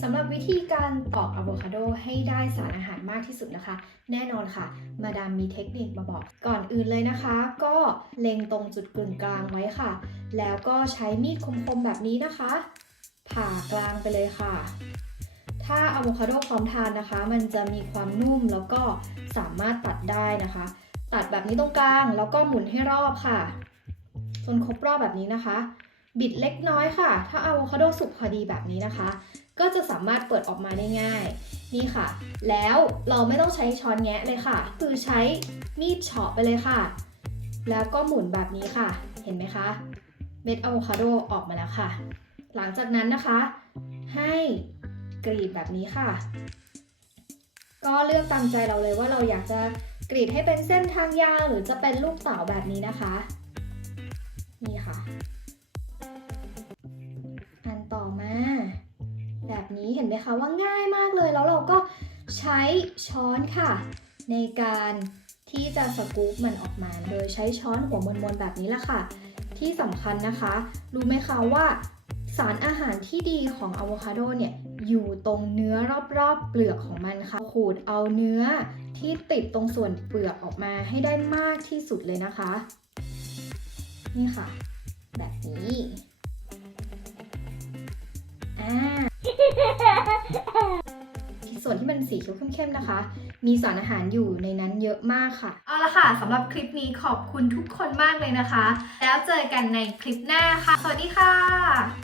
สำหรับวิธีการปอกอะโวคาโดให้ได้สารอาหารมากที่สุดนะคะ แน่นอนค่ะ มาดามมีเทคนิคมาบอก ก่อนอื่นเลยนะคะ ก็เล็งตรงจุดกึ่งกลางไว้ค่ะ แล้วก็ใช้มีดคมๆแบบนี้นะคะ ผ่ากลางไปเลยค่ะ ถ้าอะโวคาโดพร้อมทานนะคะ มันจะมีความนุ่มแล้วก็สามารถตัดได้นะคะ ตัดแบบนี้ตรงกลางแล้วก็หมุนให้รอบค่ะจนครบรอบแบบนี้นะคะ บิดเล็กน้อยค่ะ ถ้าอะโวคาโดสุกพอดีแบบนี้นะคะ ก็จะสามารถเปิดออกมาได้ง่าย นี่ค่ะ แล้วเราไม่ต้องใช้ช้อนแงะเลยค่ะ คือใช้มีดเฉาะไปเลยค่ะ แล้วก็หมุนแบบนี้ค่ะ เห็นไหมคะ เม็ดอะโวคาโดออกมาแล้วค่ะ หลังจากนั้นนะคะ ให้กรีดแบบนี้ค่ะ ก็เลือกตามใจเราเลยว่าเราอยากจะกรีดให้เป็นเส้นทางยาวหรือจะเป็นลูกเต๋าแบบนี้นะคะ นี่ค่ะ นี้เห็นไหมคะว่าง่ายมากเลย แล้วเราก็ใช้ช้อนค่ะ ในการที่จะสกู๊ปมันออกมา โดยใช้ช้อนหัวมนๆแบบนี้แหละค่ะ ที่สำคัญนะคะ รู้ไหมคะว่า สารอาหารที่ดีของอะโวคาโดเนี่ยอยู่ตรงเนื้อรอบๆเปลือกของมันค่ะ ขูดเอาเนื้อที่ติดตรงส่วนเปลือกออกมาให้ได้มากที่สุดเลยนะคะ นี่ค่ะ แบบนี้ อ่า ส่วนที่มันสีเขียวเข้มๆนะคะ มีสารอาหารอยู่ในนั้นเยอะมากค่ะ เอาละค่ะสำหรับคลิปนี้ขอบคุณทุกคนมากเลยนะคะ แล้วเจอกันในคลิปหน้าค่ะ สวัสดีค่ะ